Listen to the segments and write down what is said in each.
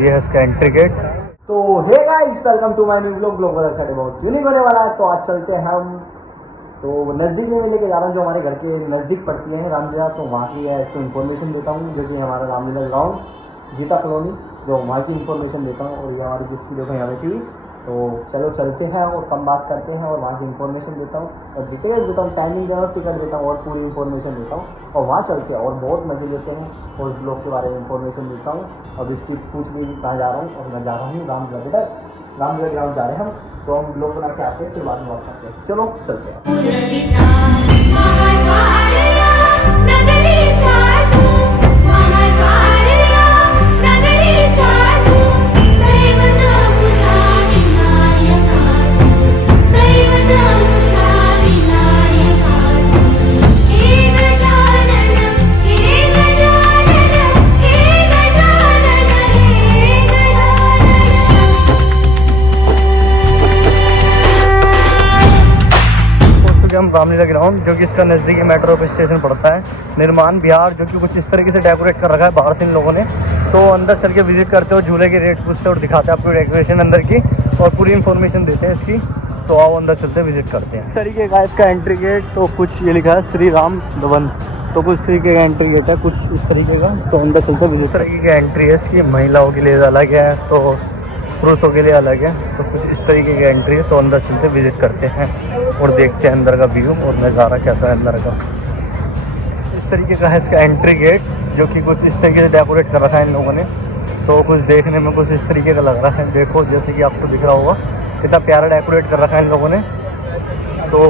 ये है इसका एंट्री गेट। तो hey guys, welcome to my new blog वाला साढ़े बहुत यूनिक होने वाला है। तो आज चलते हैं हम तो नज़दीक में लेके जा रहा हूँ, जो हमारे घर के नज़दीक पड़ती है रामलीला। तो वहाँ की तो इन्फॉर्मेशन देता हूँ, जो कि हमारा रामलीला ग्राउंड जीता कॉलोनी, जो वहाँ की इन्फॉर्मेशन देता हूँ। और ये हमारी किसकी देखो यहाँ बैठी हुई। तो चलो चलते हैं और कम बात करते हैं और वहाँ की इन्फॉर्मेशन देता हूँ और डिटेल्स देता हूँ, टाइमिंग देता हूँ, टिकट देता हूँ और पूरी इन्फॉर्मेशन देता हूँ। और वहाँ चलते हैं और बहुत मज़े लेते हैं और उस ब्लॉग के बारे में इन्फॉर्मेशन देता हूँ। अब इसकी पूछ ली कहाँ जा रहा हूँ, और मैं जा रहा हूँ रामलीला ग्राउंड जा रहे हैं हम। तो हम ब्लॉग बना के आते हैं, फिर बाद में बात करते हैं। चलो चलते हैं। हम रामलीला ग्राउंड, जो कि इसका नज़दीकी मेट्रो स्टेशन पड़ता है, निर्माण बिहार, जो कि कुछ इस तरीके से डेकोरेट कर रखा है बाहर से इन लोगों ने। तो अंदर चल के विजिट करते हो, झूले के रेट पूछते हैं और दिखाते हैं आपको डेकोरेशन अंदर की और पूरी इन्फॉर्मेशन देते हैं इसकी। तो आओ अंदर चलते हैं, विजिट करते हैं। इस तरीके का इसका एंट्री गेट, तो कुछ ये लिखा है श्री राम भवन, तो कुछ तरीके का एंट्री गेट है, कुछ इस तरीके का। तो अंदर चलते हैं, विजिट तरीके की एंट्री है इसकी। महिलाओं के लिए अलग है, तो पुरुषों के लिए अलग है। तो कुछ इस तरीके की एंट्री है। तो अंदर चलते विजिट करते हैं और देखते हैं अंदर का व्यू और नज़ारा कैसा है अंदर का। इस तरीके का है इसका एंट्री गेट, जो कि कुछ इस तरीके से डेकोरेट कर रखा है इन लोगों ने। तो कुछ देखने में कुछ इस तरीके का लग रहा है, देखो जैसे कि आपको दिख रहा होगा कितना प्यारा डेकोरेट कर रखा है इन लोगों ने। तो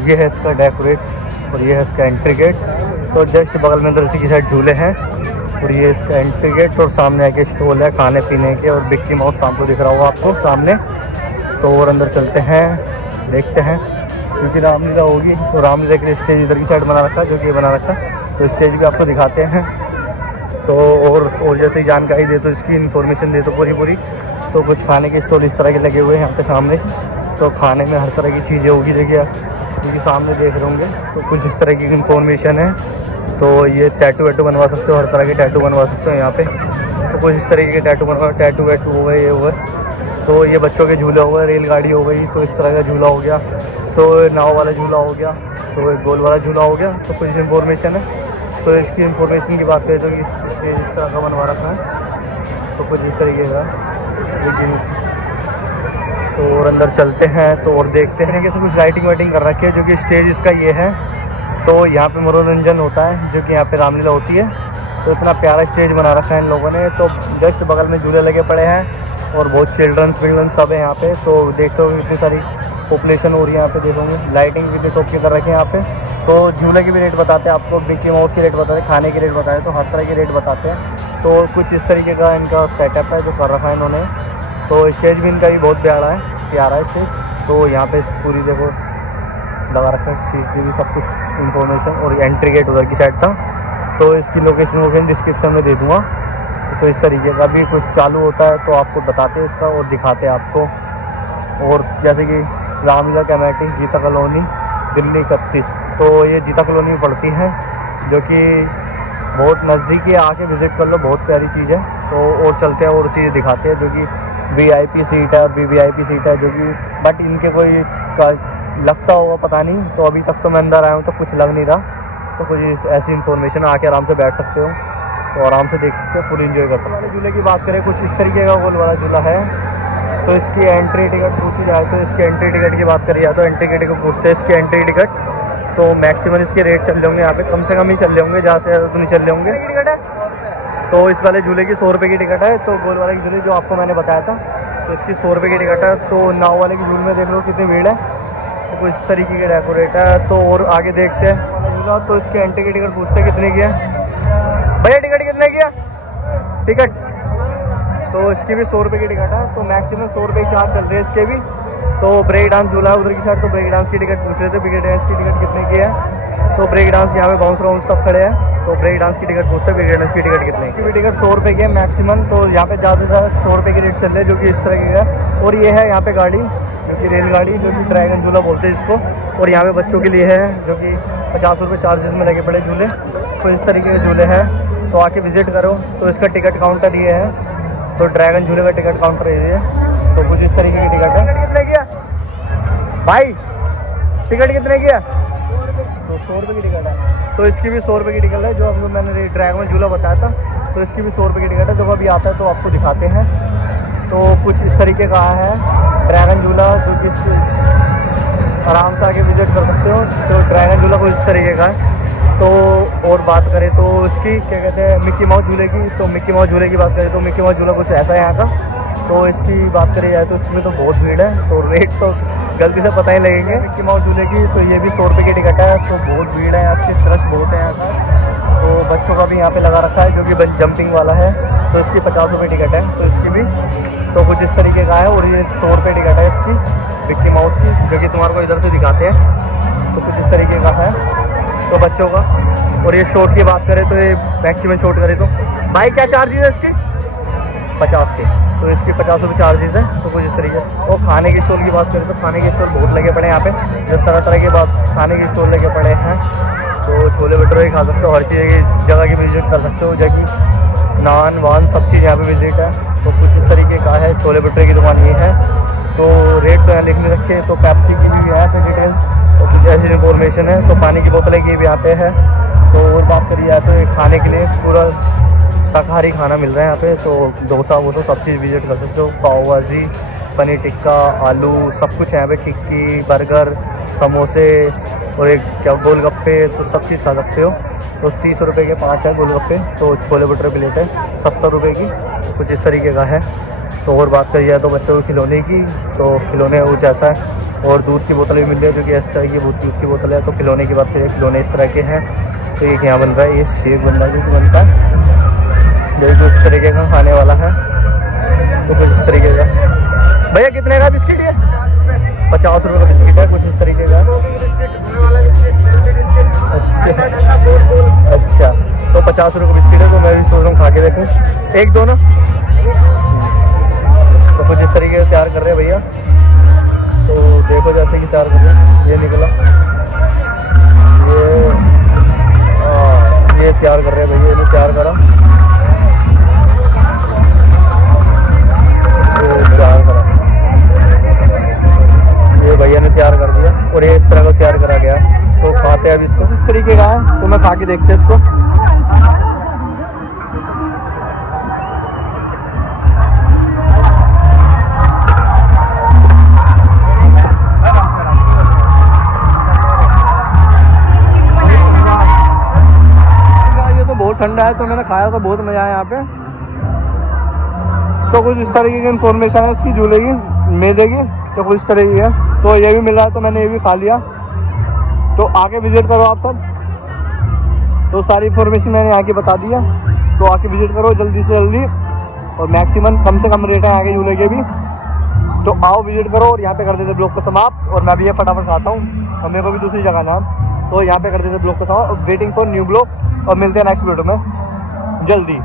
ये है इसका डेकोरेट और ये है इसका एंट्री गेट। तो जस्ट बगल में अंदर की साइड झूले हैं और ये इसका एंट्री गेट। और सामने आके स्टॉल है खाने पीने के और बिक्की माउस शाम को दिख रहा होगा आपको सामने। तो और अंदर चलते हैं, देखते हैं, क्योंकि रामलीला होगी तो रामलीला के लिए स्टेज इधर की साइड बना रखा है, जो कि बना रखा है। तो स्टेज भी आपको दिखाते हैं। तो और जैसे ही जानकारी दे तो इसकी इन्फॉर्मेशन दे तो पूरी। तो कुछ खाने के स्टॉल इस तरह के लगे हुए हैं यहाँ पे सामने। तो खाने में हर तरह की चीज़ें होगी, देखिए क्योंकि सामने देख रहे होंगे। तो कुछ इस तरह की इन्फॉर्मेशन है। तो ये टैटू वैटू बनवा सकते हो, हर तरह के टैटू बनवा सकते हो यहाँ पे। तो कुछ इस तरीके के टैटू वैटू हो गए, ये हो गए। तो ये बच्चों के झूले हो गए, रेलगाड़ी हो गई, तो इस तरह का झूला हो गया। तो नाव वाला झूला हो गया, तो एक गोल वाला झूला हो गया। तो कुछ इन्फॉर्मेशन है। तो इसकी इन्फॉर्मेशन की बात करें तो स्टेज इस तरह का बनवा रखा है। तो कुछ इस तरीके का, लेकिन तो और अंदर चलते हैं तो और देखते हैं कि कुछ लाइटिंग वाइटिंग कर रखी है, जो कि स्टेज इसका ये है। तो यहाँ पे मनोरंजन होता है, जो कि यहाँ पे रामलीला होती है। तो इतना प्यारा स्टेज बना रखा है इन लोगों ने। तो जस्ट बगल में झूले लगे पड़े हैं और बहुत चिल्ड्रन सब है यहाँ पे। तो देखते हो इतनी सारी पॉपुलेशन हो रही है यहाँ पे, देखोगे लाइटिंग भी देखो किधर रखे हैं यहाँ पे। तो झूले के भी रेट बताते हैं आपको, बिक्की माउस के रेट बताते हैं, खाने के रेट बताते हैं, तो हर तरह के रेट बताते हैं। तो कुछ इस तरीके का इनका सेटअप है जो कर रखा है इन्होंने। तो स्टेज भी इनका भी बहुत प्यारा है स्टेज। तो यहाँ पे पूरी देखो लगा रखा है CCTV सब कुछ इन्फॉर्मेशन। और एंट्री गेट उधर की साइड था। तो इसकी लोकेशन डिस्क्रिप्शन में दे दूँगा। तो इस तरीके का भी कुछ चालू होता है तो आपको बताते हैं इसका और दिखाते हैं आपको। और जैसे कि रामलीला कमेटी जीता कॉलोनी दिल्ली 31, तो ये जीता कॉलोनी में पड़ती है, जो कि बहुत नज़दीक है। आके विज़िट कर लो, बहुत प्यारी चीज़ है। तो और चलते हैं और चीज़ दिखाते हैं, जो कि VIP सीट है और VVIP सीट है, जो कि बट इनके कोई का लगता होगा पता नहीं। तो अभी तक तो मैं अंदर आया हूँ तो कुछ लग नहीं रहा। तो कुछ ऐसी इन्फॉर्मेशन आके आराम से बैठ सकते हो, तो आराम से देख सकते हो, फुल एंजॉय कर सकते हो। झूले की बात करें, कुछ इस तरीके का गोल वाला झूला है। तो इसकी एंट्री टिकट पूछी जाए तो इसकी एंट्री टिकट की बात करी जाए तो एंट्री टिकट को पूछते हैं इसकी एंट्री टिकट। तो मैक्सिमम इसके रेट चल रहे होंगे यहाँ पे, कम से कम ही चल रहे होंगे, ज़्यादा से ज़्यादा तो नहीं चल रहे होंगे। टिकट है तो इस वाले झूले की 100 रुपये की टिकट है। तो गोल वाले की झूले जो आपको मैंने बताया था, तो इसकी 100 रुपये की टिकट है। तो नाव वाले की झूल में देख लो कितनी भीड़ है। तो कुछ इस तरीके का डेकोरेट है। तो और आगे देखते हैं झूला। तो इसकी एंट्री की टिकट पूछते हैं कितने की है भैया, टिकट कितने की है टिकट। तो इसकी भी 100 रुपये की टिकट है। तो मैक्सिमम 100 रुपये की चार्ज चल रहे हैं इसके भी। तो ब्रेक डांस झूला है उधर की साइड, तो ब्रेक डांस की टिकट पूछ रहे थे, ब्रेक डांस की टिकट कितने की है। तो ब्रेक डांस यहाँ पे बाउंस राउंड सब खड़े हैं। तो ब्रेक डांस की टिकट पूछते हैं, ब्रेक डांस की टिकट कितने की। टिकट 100 रुपये की है मैक्सिमम। तो यहाँ पे ज़्यादा से ज़्यादा 100 रुपये की रेट चल रहे हैं, जो कि इस तरह की है। और ये है यहाँ पे गाड़ी, जो कि रेलगाड़ी, जो कि ड्रैगन झूला बोलते हैं इसको। और यहाँ पे बच्चों के लिए है, जो कि 50 रुपये चार्जेस में लगे पड़े झूले। तो इस तरीके के झूले हैं। तो आके विज़िट करो। तो इसका टिकट काउंटर ये है। तो ड्रैगन झूले का टिकट काउंटर ये है। तो कुछ इस तरीके की टिकट है। कितने की है भाई? टिकट कितने की है? तो 100 रुपये की टिकट है। तो इसकी भी 100 रुपये की टिकट है। जो आपको मैंने ड्रैगन झूला बताया था, तो इसकी भी 100 रुपये की टिकट है। जब अभी आता है तो आपको दिखाते हैं। तो कुछ इस तरीके का है ड्रैगन झूला, जो कि आराम से आके विजिट कर सकते हो। तो ड्रैगन झूला कुछ इस तरीके का है। तो और बात करें तो इसकी क्या कहते हैं, मिक्की माउस झूले की। तो मिक्की माउस झूले की बात करें तो मिक्की माउस झूला कुछ ऐसा है यहाँ का। तो इसकी बात करी जाए तो इसमें तो बहुत भीड़ है, तो रेट तो गलती से पता ही लगेंगे। मिक्की माउस झूले की तो ये भी 100 रुपये की टिकट है। तो बहुत भीड़ है, आपके रश बहुत है यहाँ का। तो बच्चों का भी यहाँ पे लगा रखा है, जो कि जंपिंग वाला है। तो इसकी 50 रुपये टिकट है। तो इसकी भी तो कुछ इस तरीके का है। और ये 100 रुपये टिकट है इसकी मिक्की माउस की, जो कि तुम्हारे को इधर से दिखाते हैं। तो कुछ इस तरीके का है तो बच्चों का। और ये शॉट की बात करें तो ये मैक्सिमम शॉट करें तो भाई क्या चार्जेस है इसके? 50 के। तो इसकी 50 रुपये चार्जेस है। तो कुछ इस तरीके। और खाने के स्टॉल की बात करें तो खाने के स्टॉल बहुत लगे पड़े हैं यहाँ पे। जब तरह तरह के बाद खाने के स्टॉल लगे पड़े हैं। तो छोले भटूरे भी खा सकते हो, हर चीज़ की जगह की विजिट कर सकते हो। जगह नान वान सब चीज़ यहाँ पे विजिट है। तो कुछ इस तरीके का है। छोले भटूरे की दुकान ये है। तो रेट तो यहाँ लिख नहीं रखे। तो पेप्सी की भी है तो डिटेल्स और कुछ ऐसी इन्फॉर्मेशन है। तो पानी की बोतलें की भी यहाँ पे है। तो और बात करिए जाए तो खाने के लिए पूरा शाकाहारी खाना मिल रहा है यहाँ पे। तो डोसा वो तो सब चीज़ विजिट कर सकते हो। पाव भाजी, पनीर टिक्का, आलू सब कुछ यहाँ पे, टिक्की, बर्गर, समोसे और एक क्या गोलगप्पे, तो सब चीज़ खा सकते हो। तो 30 रुपये के 5 है गोलगप्पे। तो छोले भटूरे प्लेट है 70 रुपये की। कुछ इस तरीके का है। तो और बात करी जाए तो बच्चों को खिलौने की, तो खिलौने कुछ ऐसा है। और दूध की बोतलें भी मिल रही है, जो कि इस तरह की दूध की बोतल है। तो खिलौने की बात करिए, खिलौने इस तरह के हैं। तो ये यहाँ बन रहा है, ये शेक बन रहा है, जो कि बनता है जो कुछ इस तरीके का खाने वाला है। तो कुछ इस तरीके का। भैया कितने का बिस्किट है? 50 रुपये का बिस्किट है। कुछ इस तरीके का। अच्छा तो 50 रुपये का बिस्किट है। तो मैं भी सोच रहा हूँ खा के देखूँ, एक दो ना। तो कुछ इस तरीके से तैयार कर रहे हैं भैया। तो देखो जैसे कि तैयार कर रहे हैं, ये निकला, ये तैयार कर रहे हैं भैया। ये तैयार करा, तैयार करा, ये भैया ने तैयार कर दिया। और ये इस तरह का तैयार करा गया। तो खाते हैं अभी इसको। इस तरीके का है। तो मैं खा के देखते हैं इसको। ठंडा है। तो मैंने खाया तो बहुत मज़ा आया यहाँ पे। तो कुछ इस तरीके की इन्फॉर्मेशन है इसकी झूले की, मेले की। तो कुछ इस तरह की है। तो ये भी मिला है, तो मैंने ये भी खा लिया। तो आके विजिट करो आप सब। तो सारी इन्फॉर्मेशन मैंने यहाँ की बता दिया। तो आके विजिट करो जल्दी से जल्दी। और मैक्सिमम कम से कम रेट है यहाँ के झूले के भी। तो आओ विजिट करो। और यहाँ पे कर देते ब्लॉग को समाप्त। और मैं भी ये फटाफट खाता हूँ और मेरे को भी दूसरी जगह ना। तो यहाँ पे कर देते ब्लॉग को समाप्त। Waiting for new blog. और मिलते हैं नेक्स्ट वीडियो में जल्दी।